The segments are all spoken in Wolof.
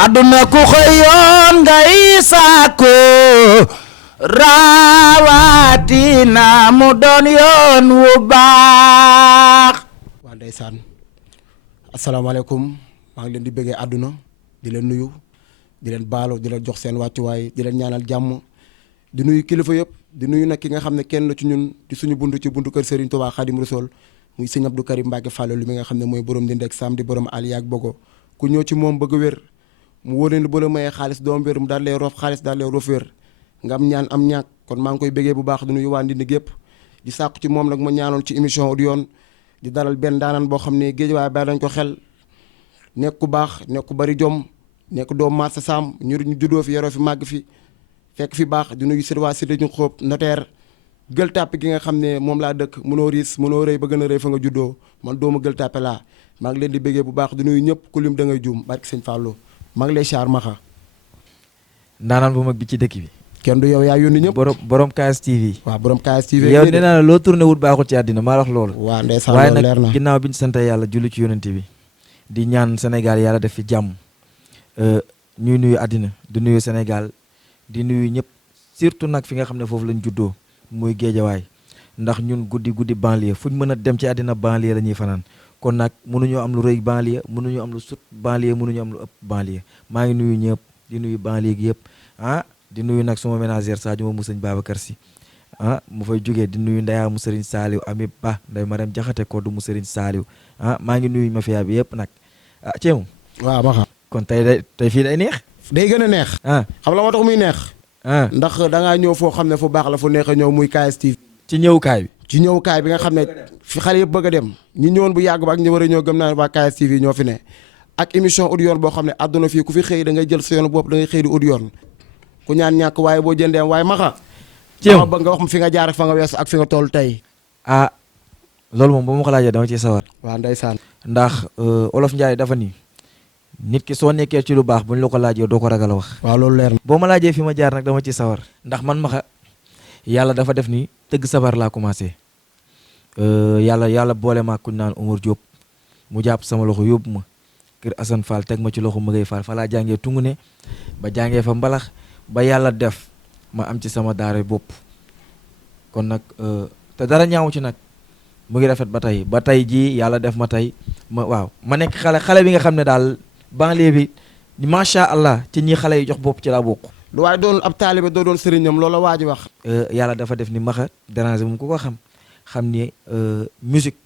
aduna ku xëyoon ngay saako rawatina mu doon yoon wu baax. waa ndeysaan asalaamaaleykum maa ngi leen di bëggee àdduna di leen nuyu di leen baalu di leen jox seen wàccuwaay di leen ñaanal jàmm di nuyu kilifa yëpp di nuyu nag ki nga xam ne kenn la ci ñun di suñu buntu ci buntu kër Serigne Touba Khadim Rassoul muy sëñ Abdou Karim Mbacke Fallou li mi nga xam ne mooy borom Ndindeeg Sam di borom Aliya ak Bogo ku ñëw ci moom bëgg wér mu wóor leen ba la mayee xaalis doom wér mu daal lay roof xaalis daal lay roof wér nga am ñaan am ñàkk kon maa ngi koy bëggee bu baax di nuyu waa Ndindeeg yëpp di sàkku ci moom nag ma ñaanoon ci émission Audion di dalal benn daanaan boo xam ne géej waaye bàyyi dañ ko xel nekk ku baax nekk ku bari jom nekk doom Massa Sam ñu juddoo fi yoroo fi màgg fi fekk fi baax di nuyu waa Cité ñu xóob notaire Gueule Tapée gi nga xam ne moom laa dëkk mënoo riis mënoo rëy ba gën a rëy fa nga juddoo man doomu Gueule Tapée laa maa ngi leen di bëggee bu baax di nuyu ñëpp ku lim da ngay juum barki sëñ Fallou maa ngi lay char maxa ndaanaan bu mag bi ci dëkk bi kenn du yow yaa yónni ñëpp borom KSTV waaw borom KSTV yow nee naa la loo tourné wut baaxul ci àddina maa wax loolu waaw ndeysaan waaye loolu leer na nag ginnaaw bi ñu sant yàlla julli ci yonent bi di ñaan Sénégal yàlla def fi jàmm ñuy nuyu àddina di nuyu Sénégal di nuyu ñëpp surtout nag fi nga xam ne foofu lañ juddoo muy géejawaay ndax ñun guddi banlieue fuñ mën a dem ci àddina banlieue la ñuy fanaan kon nag mënuñoo am lu rëy banlieue mënuñu am lu sut banlieue mënuñu am lu ëpp banlieue maa ngi nuyu ñëpp di nuyu banlieue gi yëpp di nuyu nag suma ménagère Sadio mu sëñ Babacar Si mu fay jógee di nuyu ndeyaa mu sëriñ Saaliw Ami Ba nday Maram Jaxate ko du mu sëriñ Saaliw maa ngi nuyu mafia bi yëpp nag ceemu waaw maxa kon tey fii day neex day gën a neex xam la moo tax muy neex ndax dangaa ñëw foo xam ne fu baax la fu neex a ñëw muy KSTV ci ñëwukaay bi ci ñëwukaay bi nga xam ne fi xale yëpp bëgg a dem ñi ñëwoon bu yàgg ba ak ñi war a ñëw gëm naa ne waa KSTV ñoo fi ne ak émission Audion boo xam ne àdduna fii ku fi xëy da ngay jël sa yoon bopp da ngay xëy di Audion ku ñaan ñàkk waaye boo jëndee waaye maxa ceew ba nga wax fi nga jaar ak fa nga weesu ak fi nga toll tey loolu moom ba ma ko laajee dama ciy sawar waaw ndeysaan ndax Olof Njaay dafa ni nit ki soo nekkee ci lu baax buñ la ko laajee doo ko ragal a wax waaw loolu leer na boo ma laajee fi ma jaar nag dama ci sawar ndax man maxa yàlla dafa def ni tëgg sabar laa commencé yàlla boole ma kuñ naan Omar Diop mu jàpp sama loxo yóbbu ma kër Assane Fall teg ma ci loxo Mëgay Fall fa laa jàngee tungu ne ba jàngee fa mbalax ba yàlla def ma am ci sama daara bopp kon nag te dara ñaaw ci nag mu ngi rafet ba tey jii yàlla def ma tey ma nekk xale bi nga xam ne daal banlieue bi macha allah ci ñi xale yi jox bopp ci laa bokk. lu waaye doon ab taalibe doo doon sëriñam loola waa ji wax. yàlla dafa def ni maxa déranger mu ko xam ni musique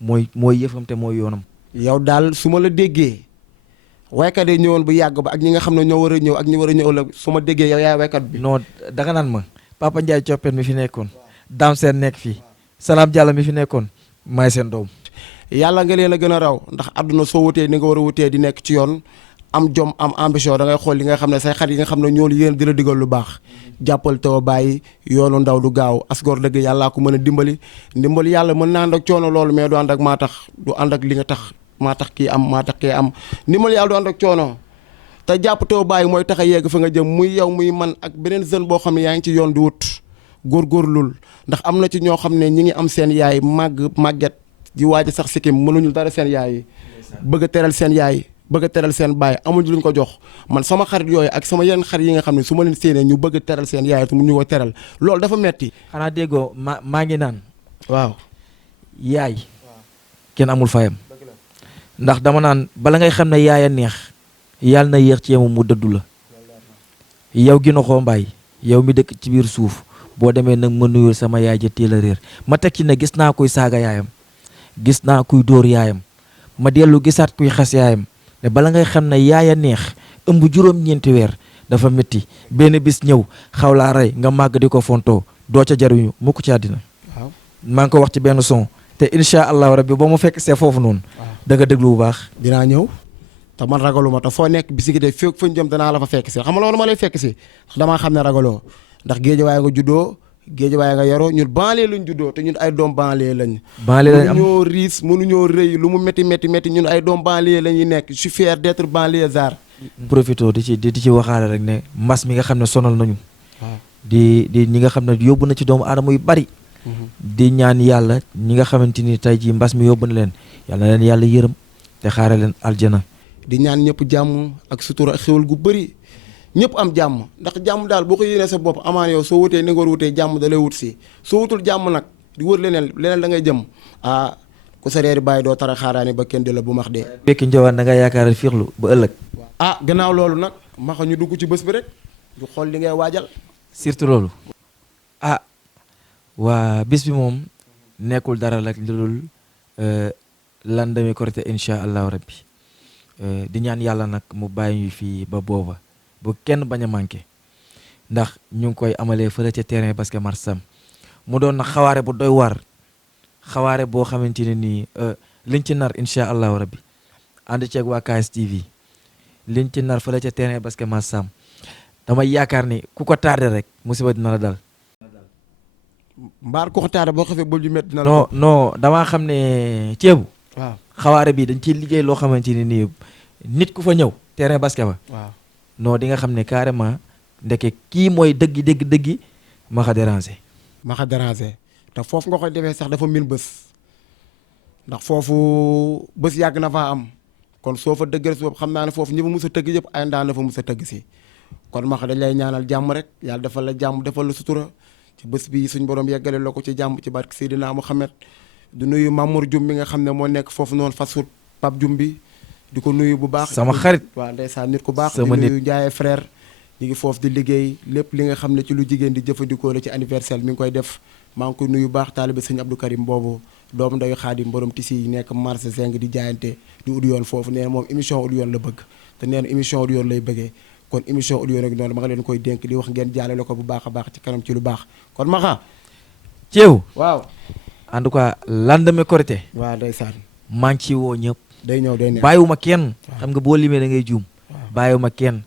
mooy yëfam te mooy yoonam. yow daal su ma la déggee waykat yi ñëwoon bu yàgg ba ak ñi nga xam ne ñoo war a ñëw ak ñi war a ñëw la su ma déggee yow yaay waykat bi. non danga naan ma Papa Ndiaye coppet mi fi nekkoon Dame Sène nekk fii Salam Diallo mi fi nekkoon maay seen doom. yàlla nga leen a gën a raw ndax àdduna soo wutee ni nga war a wutee di nekk ci yoon am jom am ambition da ngay xool li nga xam ne say xarit yi nga xam ne ñoo yéen di la digal lu baax jàppal taw bàyyi yoonu ndaw du gaaw asgor dëgg yàllaa ko mën a dimbali yàlla mën na ànd ak coono loolu mais du ànd ak maa tax du ànd ak li nga tax maa tax kii am maa tax kii am ndimbal yàlla du ànd ak coono te jàpp taw bàyyi mooy tax a yegg fa nga jëm muy yow muy man ak beneen jeune boo xam ne yaa ngi ci yoon di wut góorgóorlul ndax am na ci ñoo xam ne ñi ngi am seen yaay màgget di waaj sax sikkim mënuñu dara seen yaay yi bëgg a teral seen yaay bëgg a teral seen baay amuñu luñ ko jox man sama xarit yooyu ak sama yeneen xarit yi nga xam ne su ma leen séenee ñu bëgg a teral seen yaay te mu ñu ko teral loolu dafa metti xanaa déggoo maa ngi naan waaw yaay kenn amul fayam ndax dama naan bala ngay xam ne yaay a neex yàlla na yéex ci yemu mu dëddu la yow gi na xoo mbaay yow mi dëkk ci biir suuf boo demee nag ma nuyul sama yaay ja teel a réer ma teg ci ne gis naa kuy saaga yaayam gis naa kuy dóor yaayam ma dellu gisaat kuy xas yaayam ne bala ngay xam ne yaay a neex ëmb juróom-ñeenti weer dafa métti benn bis ñëw xaw laa rey nga màgg di ko fontoo doo ca jariñu mukk ci àddina waaw maa ngi ko wax ci benn son te incha allahu rabbi ba mu fekk see foofu noonu da nga déglu bu baax dinaa ñëw te man ragaluma te foo nekk bisi gi de féeg fuñ jëm danaa la fa fekk si xam nga loolu ma lay fekk si damaa xam ne ragaloo ndax géejawaay nga juddoo géejawaay nga yaroo ñun banlieue luñ juddoo te ñun ay doom banlieue lañ mënuñoo riis mënuñoo rëy lu mu métti ñun ay doom banlieue la ñuy nekk je suis fier d'être banlieusard. profito di ci waxaale rek ne mbas mi nga xam ne sonal nañu di ñi nga xam ne yóbbu na ci doomu aadama yu bari di ñaan yàlla ñi nga xamante ni tey jii mbas mi yóbbu na leen yàlla na leen yàlla yërëm te xaare leen aljana di ñaan ñëpp jàmm ak sutura ak xéwal gu bëri ñëpp am jàmm ndax jàmm daal boo ko yéenee sa bopp amaan yow soo wutee ni nga war wutee jàmm da lay wut si soo wutul jàmm nag di wër leneen da ngay jëm ku sa reeri bàyyi doo tara xaaraani ba kenn di la bu max dee. fekki njowaan da nga yaakaar fiixlu ba ëllëg. gannaaw loolu nag maxa ñu dugg ci bés bi rek ñu xool li ngay waajal. surtout loolu. waa bis bi moom nekkul dara rek lu dul lendemain Korité incha allahu rabbi di ñaan yàlla nag mu bàyyi ñu fii ba booba bu kenn bañ a manqué ndax ñu ngi koy amalee fële ca terrain parce que marsam mu doon nag xawaare bu doy waar xawaare boo xamante ne nii liñ ci nar incha allahu rabbi ànd ceeg waa KSTV liñ ci nar fële ca terrain parce que marsam damay yaakaar ni ku ko tardé rek musiba dina la dal. mbaar ko taare boo xefee bul ju met dina la. non damaa xam ne ceebu. waaw xawaare bi dañ ciy liggéey loo xamante ne nii nit ku fa ñëw terrain basket ba. waaw non di nga xam ne carrément ndeke kii mooy dëggi Maxa déranger. Maxa déranger te foofu nga koy defee sax dafa min bés ndax foofu bés yàgg na faa am kon soo fa dëggal si bopp xam naa ne foofu ñi fa mus a tëgg yëpp ay ndaan la fa mus a tëgg si kon Maxa dañ lay ñaanal jàmm rek yàlla defal la jàmm defal la sutura. ci bés bi suñ borom yeggale la ko ci jàmm ci barke Seydina Mouhamed di nuyu Mamour Dioum mi nga xam ne moo nekk foofu noonu fasut Pape Dioum bi di ko nuyu bu baax. sama xarit waaw ndeysaan nit ku baax. sama di nit nuyu Ndiaye frère. ñu ngi foofu di liggéey lépp li nga xam ne ci lu jigéen di jëfandikoo la ci anniversaire mi ngi koy def maa ngi koy nuyu baax taalibe sëñ Abdou Karim boobu doomu ndeyu Xaadim borom tisi yi nekk marché Zeng di jaayante di ud yoon foofu nee na moom émission ud yoon la bëgg te nee na émission ud yoon lay bëggee kon émission ud yoon rek noonu ma nga leen koy dénk di wax ngeen jaalale ko bu baax a baax ci kanam ci lu baax kon Maxa ceew waaw en tout cas lendemain Korité waaw ndeysaan maa ngi ci woo ñëpp day ñëw day neex bàyyiwuma kenn xam nga boo limee da ngay juum bàyyiwuma kenn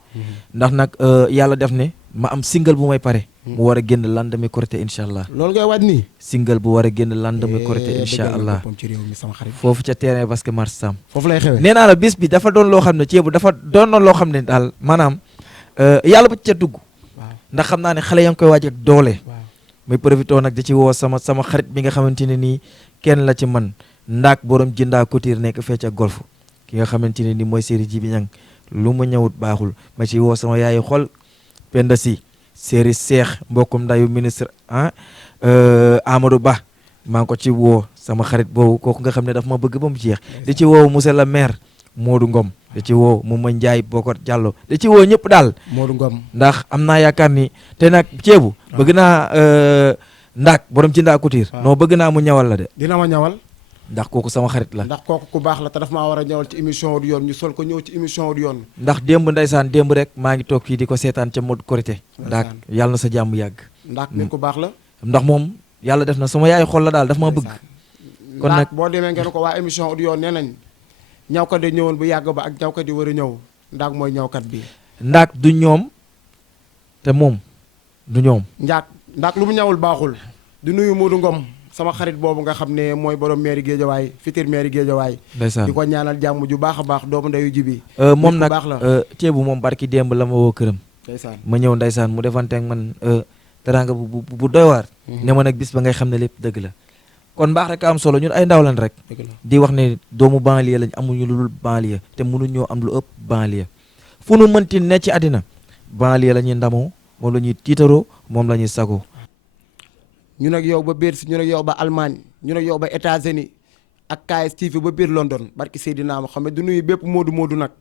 ndax nag yàlla def ne ma am single bu may pare mu war a génn lendemain Korité incha allah loolu ngay waaj nii single bu war a génn lendemain Korité incha allah ci réew mi sama xarit foofu ca terrain parce que mars sam foofu lay xewee nee naa la bis bi dafa doon loo xam ne ceebu dafa doon loo xam ne daal maanaam yàlla ba ca dugg ndax xam naa ne xale yaa ngi koy waaj ak doole muy profité nag di ci woo sama xarit bi nga xamante ne nii kenn la ci man ndaak borom jëndaa couture nekk fee ca golf ki nga xamante ne nii mooy séeri ji bi ñang lu mu ñëwut baaxul ma ci woo sama yaayu xol Penda Si séeri Seex mbokkum ndayu ministre Amadou Ba maa ngi ko ci woo sama xarit boobu kooku nga xam ne daf ma bëgg ba mu jeex di ci woo monsieur le maire Modou Ngom di ci woo Mouma Ndiaye Bokor Diallo di ci woo ñëpp daal Modou Ngom ndax am naa yaakaar ni te nag ceebu bëgg naa ndaak borom ci ndaa couture non bëgg naa mu ñawal la de dina ma ñawal ndax kooku sama xarit la ndax kooku ku baax la te daf maa war a ñëwal ci émission du yoon ñu sol ko ñëw ci émission du yoon ndax démb ndeysaan démb rek maa ngi toog fii di ko seetaan ca mode Korité ndaak yàlla na sa jàmm yàgg ndax nit ku baax la ndax moom yàlla def na sama yaay xol la daal daf ma bëgg kon nag boo demee ngeen ko waa émission du yoon nee nañ ñawkat yi ñëwoon bu yàgg ba ak ñawkat yi war a ñëw ndaak mooy ñawkat bi ndaak du ñoom te moom du ñoom ndaak lu mu ñawul baaxul di nuyu Modou Ngom sama xarit boobu nga xam ne mooy borom mairie Guédiawaye fitir mairie Guédiawaye ndeysaan di ko ñaanal jàmm ju baax a baax doomu ndeyu jibi moom nag ceebu moom barki démb la ma woo këram ndeysaan ma ñëw ndeysaan mu defanteeg man teranga bu doy waar ne ma nag bis ba ngay xam ne lépp dëgg la kon baax rek am solo ñun ay ndaw lañ rek di wax ne doomu banlieue lañ amuñu lu dul banlieue te mënuñoo am lu ëpp banlieue fu nu mënti ne ci àddina banlieue la ñuy ndamoo moom la ñuy tiitaroo moom la ñuy sagoo ñun ak yow ba biir si ñun ak yow ba Allemagne ñun ak yow ba États-Unis ak KSTV ba biir London barki Seydina Muhammad du nuyu bépp moodu nag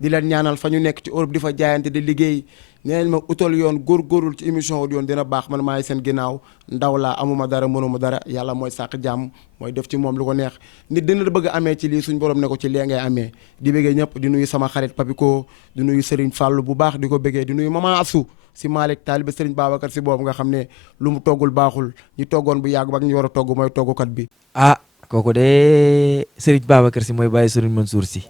di leen ñaanal fa ñu nekk ci Europe di fa jaayante di liggéey nee nañ ma utal yoon góorgóorul ci émission yoon dina baax man maay seen ginnaaw ndaw laa amuma dara mënuma dara yàlla mooy sàq jàmm mooy def ci moom lu ko neex nit dina bëgg a amee ci lii suñ borom ne ko ci lee ngay amee di bëggee ñëpp di nuyu sama xarit Papiko di nuyu Serigne Fallou bu baax di ko bëggee di nuyu Maman Assou si Malick taalibe Serigne Babacar si boobu nga xam ne lu mu toggul baaxul ñi toggoon bu yàgg ba ak ñu war a togg mooy toggukat bi kooku de Serigne Babacar si mooy bàyyi Serigne Mansour si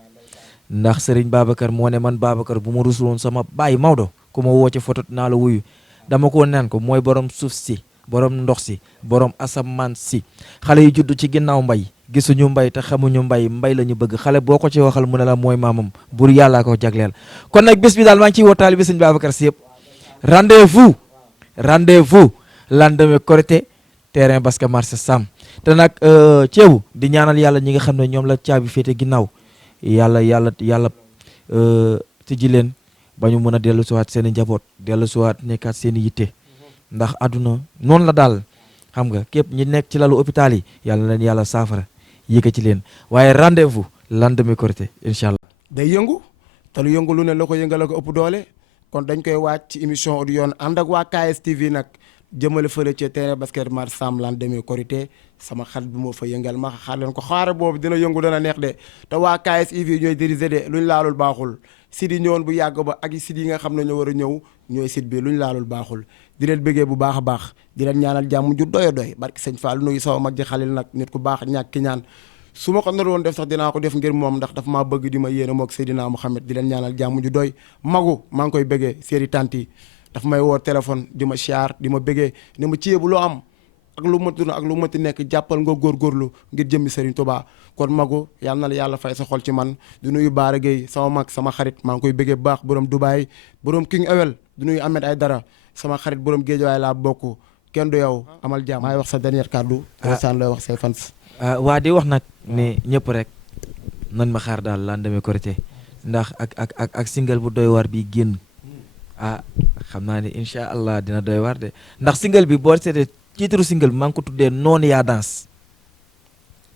ndax Serigne Babacar moo ne man Babacar bu ma rusuloon sama bàyyi Maodo ku ma woo ci photo naa la wuyu dama ko naan ko mooy borom suuf si borom ndox si borom asamaan si xale yu judd ci ginnaaw mbay gisuñu mbay te xamuñu mbay la ñu bëgg xale boo ko ci waxal mu ne la mooy maamam bur yàllaa ko jagleel kon nag bés bi daal maa ngi ciy woo taalibe Serigne Babacar si yëpp rendez-vous lendemain Korité terrain basket marché Sam te nag ceebu di ñaanal yàlla ñi nga xam ne ñoom la caabi féete ginnaaw yàlla tijji leen ba ñu mën a dellu siwaat seen i njaboot dellu siwaat nekkaat seen i yitte ndax àdduna noonu la daal xam nga képp ñi nekk ci lalu hôpital yi yàlla na leen yàlla saafara yëkkati leen waaye rendez-vous lendemain Korité incha allah. day yëngu te lu yëngu lu ne la ko yëngal ko ëpp doole kon dañ koy waaj ci émission Audio ànd ak waa KSTV nag jëmale fële ci terrain basket Mar Sam lendemain Korité sama xarit bi moo fa yëngal ma xaar leen ko xaare boobu dina yëngu dana neex de te waa KSTV ñooy diriger de luñ laalul baaxul site yi ñëwoon bu yàgg ba ak site yi nga xam ne ñoo war a ñëw ñooy site bi luñ laalul baaxul di leen bëggee bu baax a baax di leen ñaanal jàmm ju doy doy barki sëñ Fall nuyu sama mag ji Xalil nag nit ku baax ñàkk ki ñaan su ma ko naroon def sax dinaa ko def ngir moom ndax dafa maa bëgg di ma yéene moog Seydina Mouhamed di leen ñaanal jàmm ju doy magu maa ngi koy bëggee séeri tanti dafa may woo téléphone di ma siyaar di ma bëggee ne ma ceebu loo am ak lu mënti ak lu mënti nekk jàppal nga góorgóorlu ngir jëmmi Serigne Touba kon magu yal na la yàlla fay sa xol ci man du nuyu Baara Gueye sama mag sama xarit maa ngi koy bëggee bu baax borom Dubaay borom King Ewel du nuyu Ahmed Aydara sama xarit borom Géejawaay laa bokk kenn du yow amal jàmm. maay wax sa dernier kàddu. saan looy wax say fans. waa di wax nag ne ñëpp rek nan ma xaar daal lendemain Korité ndax ak single bu doy war bi génn xam naa ne incha allah dina doy war de ndax single bi boo seetee titre single bi maa ngi ko tuddee noonu yaa danse.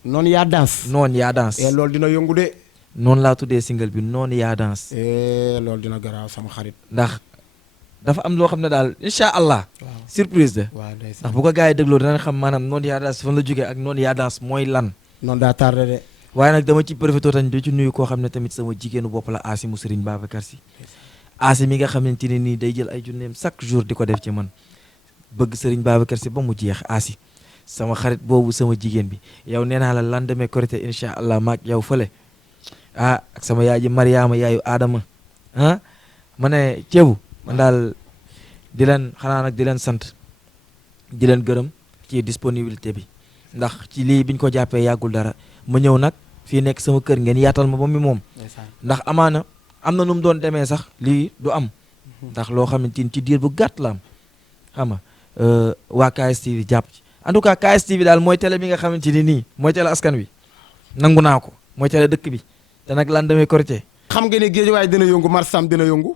noonu yaa danse. noonu yaa danse. loolu dina yëngu de. noonu laa tuddee single bi noonu yaa danse. loolu dina garaaw sama xarit. ndax dafa am loo xam ne daal incha allah. surprise de. waaw ndax bu ko gars yi dégloo dinañ xam maanaam noonu yaa danse fan la jógee ak noonu yaa danse mooy lan. noonu daa tardé de. waaye nag dama ci profité tamit di ci nuyu koo xam ne tamit sama jigéenu bopp la Asi mu Serigne Babacar Sy. Asi mi nga xamante ne nii day jël ay junneem chaque jour di ko def ci man bëgg Serigne Babacar Sy ba mu jeex Asi sama xarit boobu sama jigéen bi yow nee naa la lendemain Korité incha allah maag yow fële ak sama yaay ji Mariama yaayu Adama ma ne ceebu man daal di leen xanaa nag di leen sant di leen gërëm ci disponibilité bi ndax ci lii biñ ko jàppee yàggul dara ma ñëw nag fii nekk sama kër ngeen yaatal ma ba mi moom ndax amaana am na nu mu doon demee sax lii du am ndax loo xamante ni ci diir bu gàtt la am xam nga waa KSTV jàpp ci en tout cas KSTV daal mooy télé bi nga xamante ni nii mooy télé askan wi nangu naa ko mooy télé dëkk bi te nag lendemain Korité. xam nga ne géejawaay dina yëngu Mar Sam dina yëngu.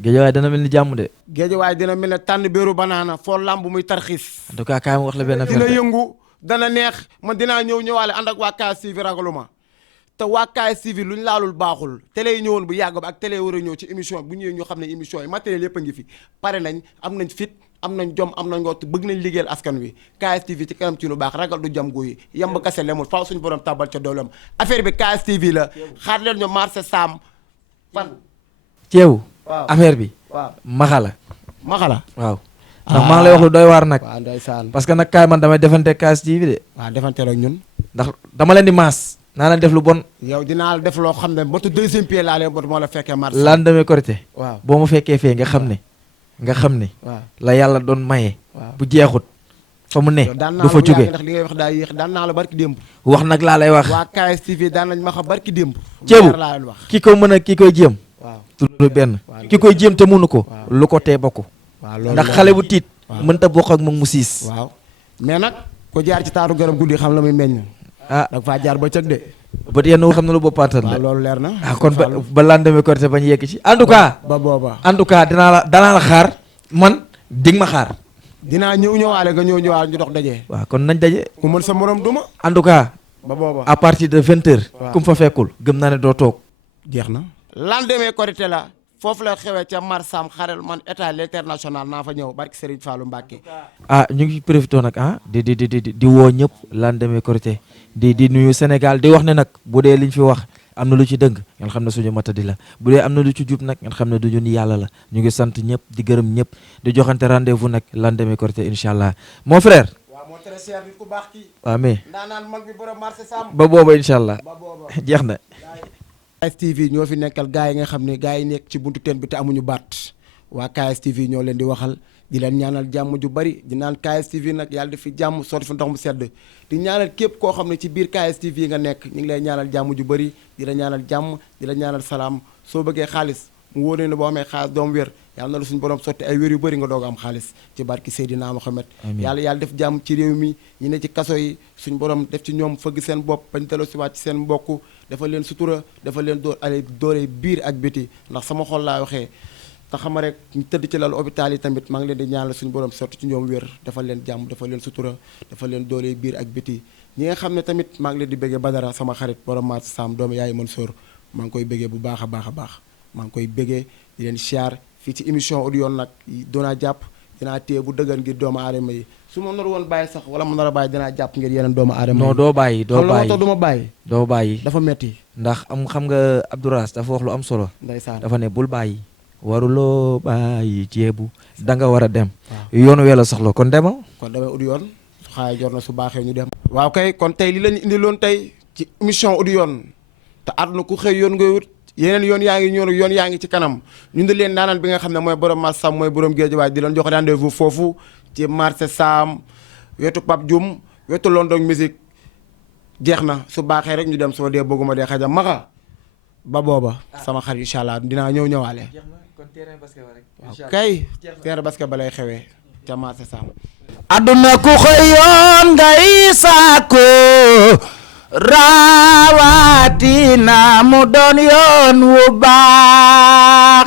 géejawaay dana mel ni jàmm de. géejawaay dina mel ne tànn béeru banaana foo lamb muy tarxiis. en tout cas kaay ma wax la benn affaire dina yëngu dana neex man dinaa ñëwaale ànd ak waa KSTV ragaluma te waa KSTV luñ laalul baaxul télé yi ñëwoon bu yàgg ba ak télé yi war a ñëw ci émission bu ñëwee ñu xam ne émission yi matériel yëpp a ngi fi pare nañ am nañ fit am nañ jom am nañ ngott bëgg nañ liggéeyal askan wi KSTV ci kanam ci lu baax ragal du jam guyi yemb kase lemul faaw suñu borom tabal ca doolam affaire bi KSTV la xaar leen ñu marché Sam fan ceew waaw affaire bi waaw maxala waaw ndax maa ngi lay wax lu doy waar nag waaw ndeysaan parce que nag kaay man damay defante KSTV de waaw defante ak ñun ndax dama leen di maas naa leen def lu bon yow dinaa def loo xam ne batu deuxième pied laa leen bot moo la fekkee marché lendemain Korité waaw boo ma fekkee fee nga xam ne waaw la yàlla doon maye waaw bu jeexut fa mu ne daan naa du fa la jóge ndax li ngay wax daa yéex daan naa la barki démb wax nag laa lay wax waa KSTV daan nañ ma xam barki démb ceebu laa leen wax ki ko mën a ki koy jéem waaw tudd benn waaw ki koy jéem te mënu ko waaw. lu ko tee bokk waaw loolu ndax la. xale bu tiit waaw. mënta bokk ak moom mu siis waaw mais nag ko jaar ci taaru garab guddi xam la muy meññ ah da nga faa jaar ba cëg de bët yenn xam na lu boppantan waaw de loolu leer na kon ba lendemain Korité bañ yegg ci en tout cas ba booba danaa la xaar man dig ma xaar dinaa ñëwaale nga ñëwaale ñu dox daje waaw kon nañ daje ku mën sa morom duma en tout cas ba booba à partir de 20h waaw. ku mu fa fekkul gëm naa ne doo toog jeex na lendemain Korité la foofu la xewee ca Mar Sam xarel man état l'international naa fa ñëw barki Serigne Fallou Mbacké ñu ngi profité nag di woo ñëpp lendemain Korité di nuyu Sénégal di wax ne nag bu dee liñ fi wax am na lu ci dëng ngeen xam ne suñu matadi la bu dee am na lu ci jub nag ngeen xam ne duñu ni yàlla la ñu ngi sant ñëpp di gërëm ñëpp di joxante rendez-vous nag lendemain Korité incha allah mon frère waaw moo très cher nit ku baax kii waaw mais ndaanaan mag bi borom marché Sam ba booba incha allah ba booba jeex na KSTV ñoo fi nekkal gars yi nga xam ne gars yi nekk ci buntu teen bi te amuñu baat waa KSTV ñoo leen di waxal di leen ñaanal jàmm ju bari di naan KSTV nag yàlla def fi jàmm sotti fi ndox mu sedd di ñaanal képp koo xam ne ci biir KSTV nga nekk ñu ngi lay ñaanal jàmm ju bari di la ñaanal jàmm di la ñaanal salaam soo bëggee xaalis mu wóor ne boo amee xaalis doom wér yàlla na la suñu borom sotti ay wér yu bëri nga doog am xaalis ci barki Seydina Mohamed. amiin yàlla def jàmm ci réew mi ñi ne ci kaso yi suñu borom def ci ñoom fëgg seen bopp bañ delloo si waat ci seen mbokk dafa leen sutura dafa leen doore biir ak biti ndax sama xol laa waxee te xama rek ñu tëdd ci lal hôpital yi tamit maa ngi leen di ñaanal suñu borom sotti ci ñoom wér dafa leen jàmm dafa leen sutura dafa leen doole biir ak biti ñi nga xam ne tamit maa ngi leen di bëggee Badara sama xarit borom maat Sam doomu yaay Mansour maa ngi koy bëggee bu baax a baax a baax maa ngi koy bëggee di leen siyaar fii ci émission audio nag doonaa jàpp dinaa téye bu dëggan ngir doomu aadama yi su ma nar woon bàyyi sax wala ma nar a bàyyi dinaa jàpp ngir yeneen doomu aadama yi non doo bàyyi du ma bàyyi doo bàyyi dafa metti ndax xam nga Abdouras dafa wax lu am solo ndeysaan dafa ne bul bàyyi waruloo bàyyi ceebu da nga war a dem yoonu wela soxla kon demal kon damay audio su xaay jor na su baaxee ñu dem waaw kay kon tey li lañu indi loon tey ci émission audio te àdduna ku xëy yoon ngay wut yeneen yoon yaa ngi ñëw yoon yaa ngi ci kanam ñu di leen daanaan bi nga xam ne mooy borom Mass Sam mooy borom Guédiawaye di leen jox rendez-vous foofu ci marché Sam wetu Pape Dioum wetu London Musique jeex na su baaxee rek ñu dem soo dee bëgguma dee xajam maxa ba booba sama xarit incha allah dinaa ñëwaale kay terrain basket ba lay xewee ca marché Sam aduna ku xëyoon ngay saako rawatina mu doon yoon wu baax